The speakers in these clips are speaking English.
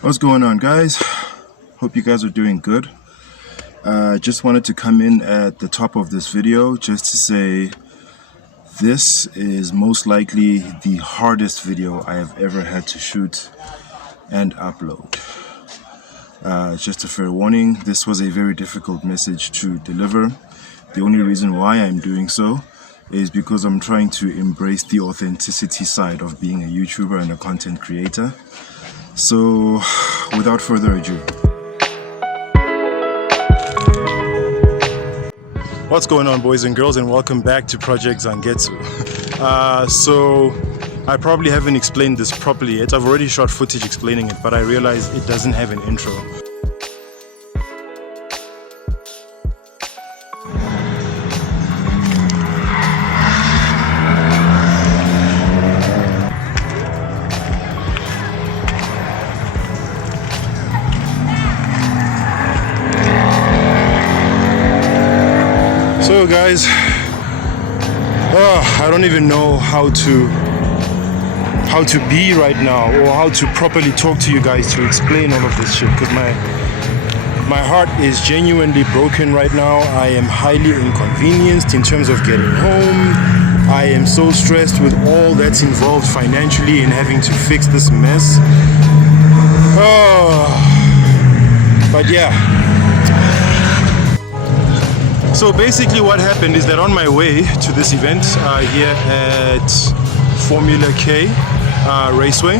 What's going on, guys? Hope you guys are doing good. Just wanted to come in at the top of this video just to say this is most likely the hardest video I have ever had to shoot and upload. Just a fair warning, this was a very difficult message to deliver. The only reason why I'm doing so is because I'm trying to embrace the authenticity side of being a YouTuber and a content creator. So, without further ado, what's going on, boys and girls, and welcome back to Project Zangetsu. So, I probably haven't explained this properly yet. I've already shot footage explaining it, but I realized it doesn't have an intro. So guys, I don't even know how to be right now, or how to properly talk to you guys to explain all of this shit, because my heart is genuinely broken right now. I am highly inconvenienced in terms of getting home. I am so stressed with all that's involved financially in having to fix this mess. But yeah. So basically what happened is that on my way to this event here at Formula K Raceway,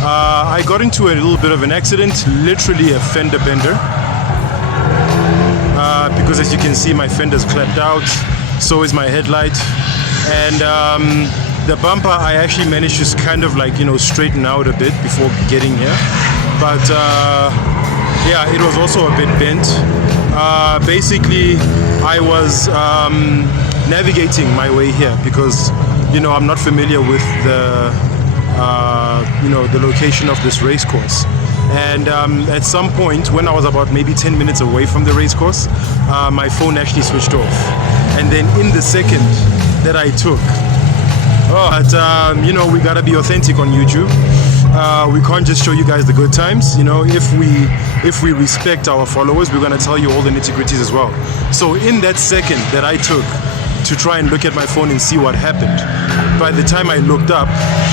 I got into a little bit of an accident, literally a fender bender, because as you can see my fender's clapped out, so is my headlight, and the bumper I actually managed to kind of like, straighten out a bit before getting here, but yeah, it was also a bit bent. Basically, I was navigating my way here because, I'm not familiar with the, the location of this race course. And at some point, when I was about maybe 10 minutes away from the race course, my phone actually switched off. And then in the second that I took, we gotta be authentic on YouTube. We can't just show you guys the good times. If we respect our followers, we're gonna tell you all the nitty-gritties as well. So in that second that I took to try and look at my phone and see what happened, by the time I looked up,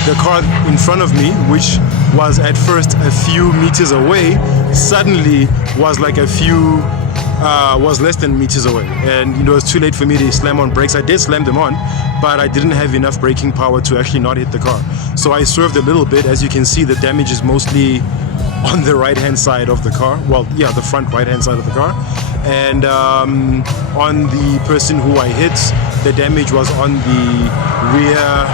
the car in front of me, which was at first a few meters away, suddenly was like was less than meters away, and it was too late for me to slam on brakes. I did slam them on, but I didn't have enough braking power to actually not hit the car. So I swerved a little bit. As you can see, the damage is mostly on the right hand side of the car. Well, yeah, the front right hand side of the car. And on the person who I hit, the damage was on the rear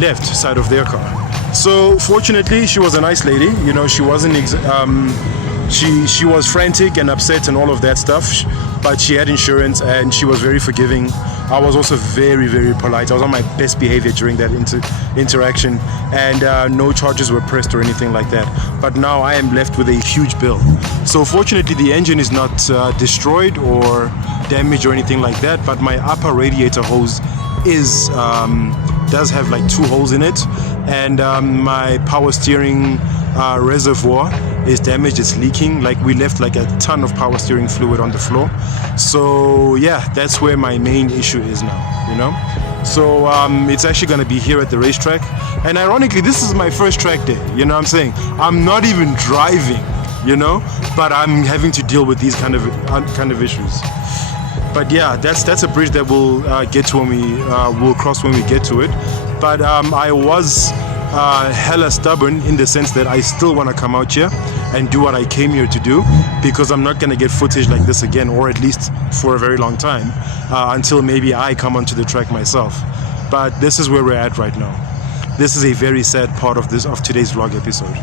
left side of their car. So fortunately, she was a nice lady. She wasn't she was frantic and upset and all of that stuff, but she had insurance and she was very forgiving. I was also very, very polite. I was on my best behavior during that interaction, and no charges were pressed or anything like that. But now I am left with a huge bill. So fortunately, the engine is not destroyed or damaged or anything like that, but my upper radiator hose does have like 2 holes in it, and my power steering reservoir is damaged. It's leaking. Like, we left like a ton of power steering fluid on the floor. So yeah, that's where my main issue is now, So it's actually going to be here at the racetrack, and ironically this is my first track day. What I'm saying, I'm not even driving, but I'm having to deal with these kind of issues. But yeah, that's a bridge that we'll get to when we'll cross when we get to it. But I was hella stubborn in the sense that I still want to come out here and do what I came here to do, because I'm not going to get footage like this again, or at least for a very long time, until maybe I come onto the track myself. But this is where we're at right now. This is a very sad part of today's vlog episode.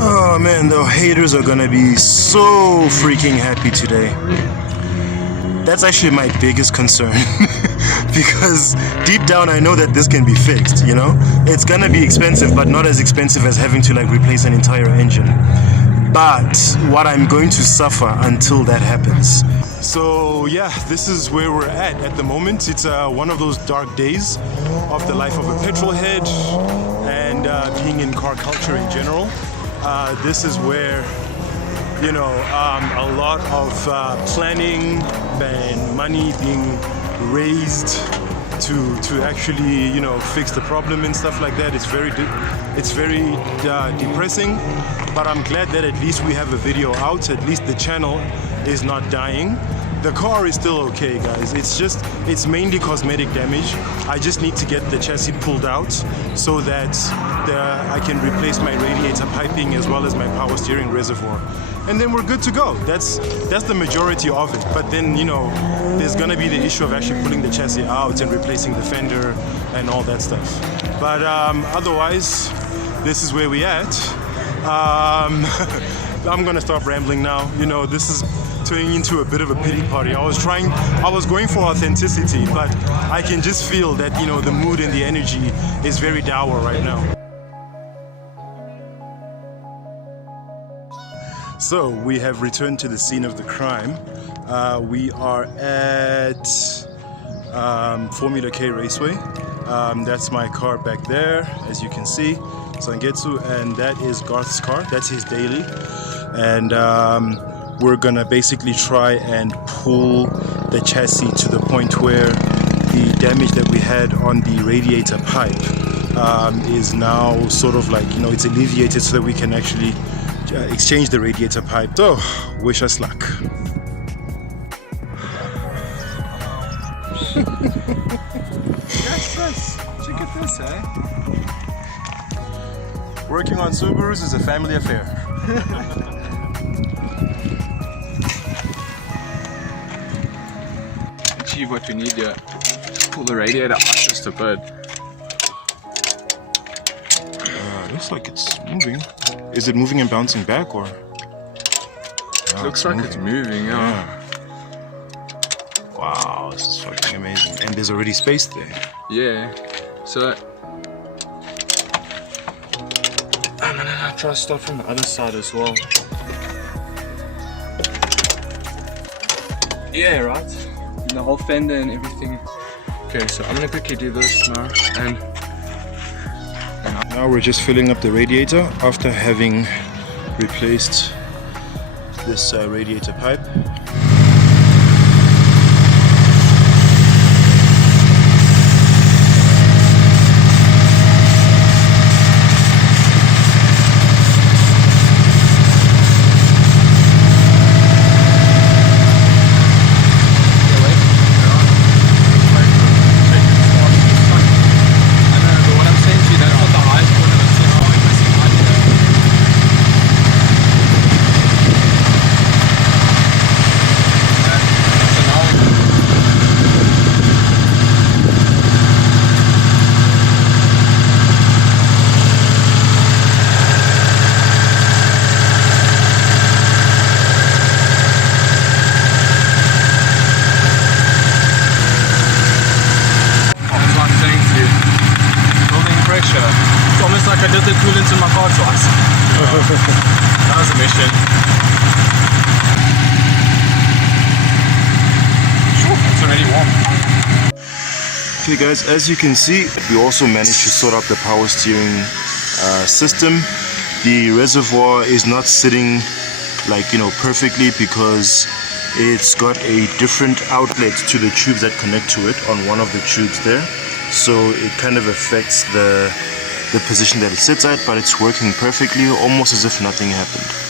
Oh man, the haters are gonna be so freaking happy today. That's actually my biggest concern. Because deep down I know that this can be fixed, It's gonna be expensive, but not as expensive as having to like replace an entire engine. but what I'm going to suffer until that happens. So yeah, this is where we're at the moment. It's one of those dark days of the life of a petrol-head and being in car culture in general. This is where, you know, a lot of planning and money being raised to actually, you know, fix the problem and stuff like that. It's very depressing, but I'm glad that at least we have a video out. At least the channel is not dying. The car is still okay, guys. It's mainly cosmetic damage. I just need to get the chassis pulled out so that I can replace my radiator piping as well as my power steering reservoir, and then we're good to go. That's the majority of it. But then, you know, there's gonna be the issue of actually pulling the chassis out and replacing the fender and all that stuff. But otherwise, this is where we at. I'm gonna stop rambling now. You know, this is turning into a bit of a pity party. I was going for authenticity, but I can just feel that, you know, the mood and the energy is very dour right now. So we have returned to the scene of the crime. We are at Formula K Raceway. That's my car back there, as you can see, Zangetsu, and that is Garth's car. That's his daily, and we're gonna basically try and pull the chassis to the point where the damage that we had on the radiator pipe is now sort of like, you know, it's alleviated so that we can actually exchange the radiator pipe. So, wish us luck. Look at this, eh? Working on Subarus is a family affair. Achieve what we need here. Pull the radiator out just a bit. Looks like it's moving. Is it moving and bouncing back, or? Looks like it's moving, yeah. Wow, this is fucking amazing. And there's already space there. Yeah. So I'm gonna try to start from the other side as well. Yeah, right? And the whole fender and everything. Okay, so I'm gonna quickly do this now, and now we're just filling up the radiator after having replaced this radiator pipe. It's almost like I did the coolant in my car twice. That was a mission. It's already warm. Okay guys, as you can see, we also managed to sort out the power steering system. The reservoir is not sitting like, you know, perfectly because it's got a different outlet to the tubes that connect to it on one of the tubes there. So it kind of affects the position that it sits at, but it's working perfectly, almost as if nothing happened.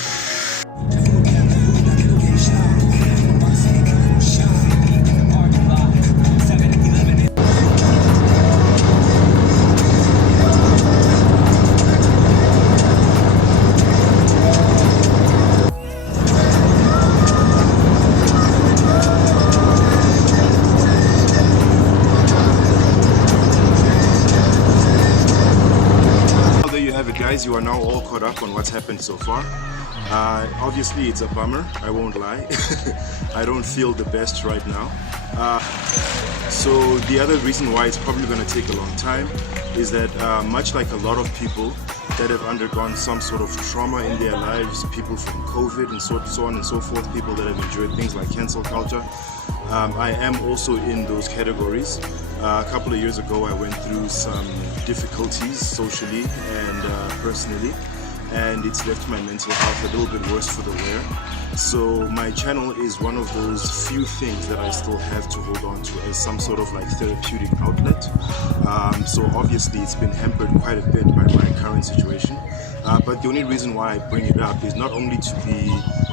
Guys, you are now all caught up on what's happened so far. Obviously it's a bummer, I won't lie. I don't feel the best right now. So the other reason why it's probably going to take a long time is that much like a lot of people, that have undergone some sort of trauma in their lives, people from COVID and so on and so forth, people that have endured things like cancel culture. I am also in those categories. A couple of years ago I went through some difficulties socially and personally, and it's left my mental health a little bit worse for the wear. So my channel is one of those few things that I still have to hold on to as some sort of like therapeutic outlet. So obviously it's been hampered quite a bit by my current situation. But the only reason why I bring it up is not only to be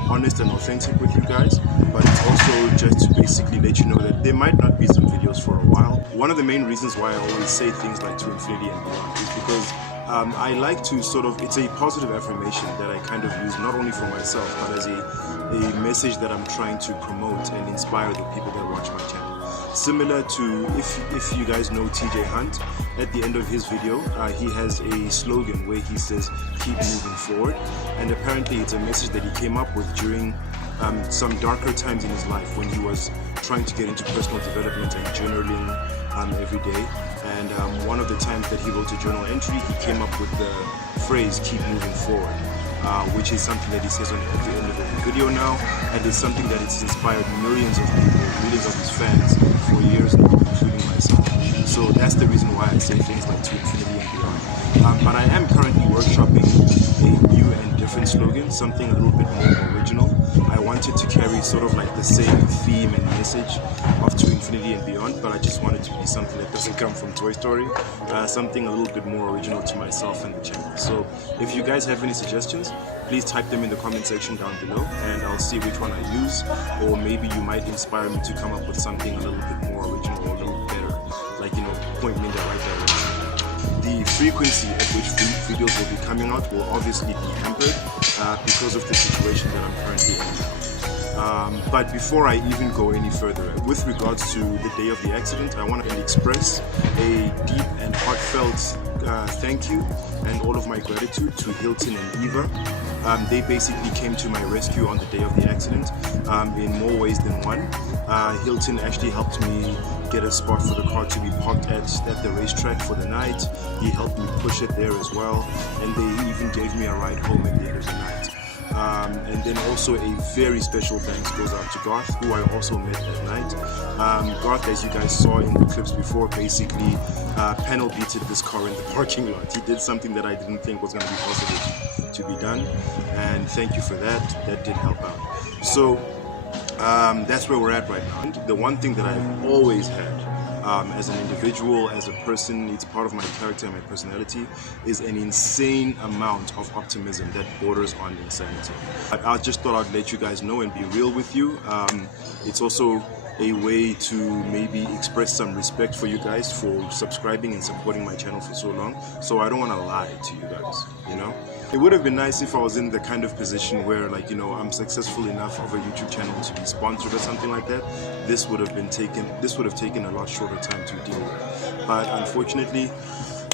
honest and authentic with you guys, but it's also just to basically let you know that there might not be some videos for a while. One of the main reasons why I always say things like to infinity and beyond is because I like to sort of, it's a positive affirmation that I kind of use not only for myself, but as a message that I'm trying to promote and inspire the people that watch my channel. Similar to, if you guys know TJ Hunt, at the end of his video, he has a slogan where he says, keep moving forward. And apparently it's a message that he came up with during some darker times in his life when he was trying to get into personal development and journaling every day. And one of the times that he wrote a journal entry, he came up with the phrase, keep moving forward, which is something that he says on the end of every video now, and it's something that it's inspired millions of people, millions of his fans for years now, including myself. So that's the reason why I say things like to infinity and beyond. But I am currently workshopping a new and different slogan, something a little bit more original. I wanted to carry sort of like the same theme and message of to infinity and beyond, but I just wanted to be something that doesn't come from Toy Story, something a little bit more original to myself and the channel. So if you guys have any suggestions, please type them in the comment section down below and I'll see which one I use, or maybe you might inspire me to come up with something a little bit more original or a little better, like, you know, point me in the right direction. The frequency at which videos will be coming out will obviously be hampered because of the situation that I'm currently in now. But before I even go any further, with regards to the day of the accident, I want to express a deep and heartfelt thank you and all of my gratitude to Hilton and Eva. They basically came to my rescue on the day of the accident in more ways than one. Hilton actually helped me get a spot for the car to be parked at the racetrack for the night. He helped me push it there as well, and they even gave me a ride home at the end of the night. And then also a very special thanks goes out to Garth, who I also met that night. Garth, as you guys saw in the clips before, basically panel beated this car in the parking lot. He did something that I didn't think was going to be possible to be done, and thank you for that. That did help out. So that's where we're at right now. And the one thing that I've always had as an individual, as a person, it's part of my character and my personality, is an insane amount of optimism that borders on insanity. I just thought I'd let you guys know and be real with you. It's also a way to maybe express some respect for you guys for subscribing and supporting my channel for so long. So I don't want to lie to you guys, you know? It would have been nice if I was in the kind of position where, like, you know, I'm successful enough of a YouTube channel to be sponsored or something like that. This would have taken a lot shorter time to deal with. But unfortunately,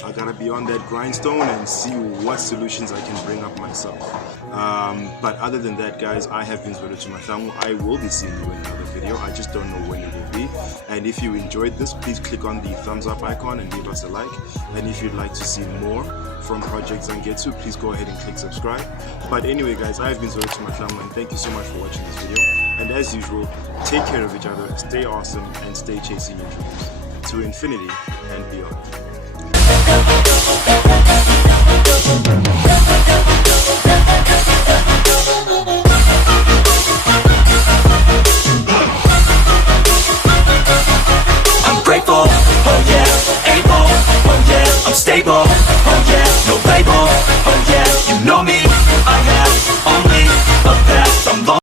I gotta be on that grindstone and see what solutions I can bring up myself. But other than that, guys, I have been Zwelo to my thumb. I will be seeing you in another video. I just don't know when it will be. And if you enjoyed this, please click on the thumbs up icon and leave us a like. And if you'd like to see more from Project Zangetsu, please go ahead and click subscribe. But anyway, guys, I've been Zwelo to my thumb, and thank you so much for watching this video. And as usual, take care of each other, stay awesome, and stay chasing your dreams to infinity and beyond.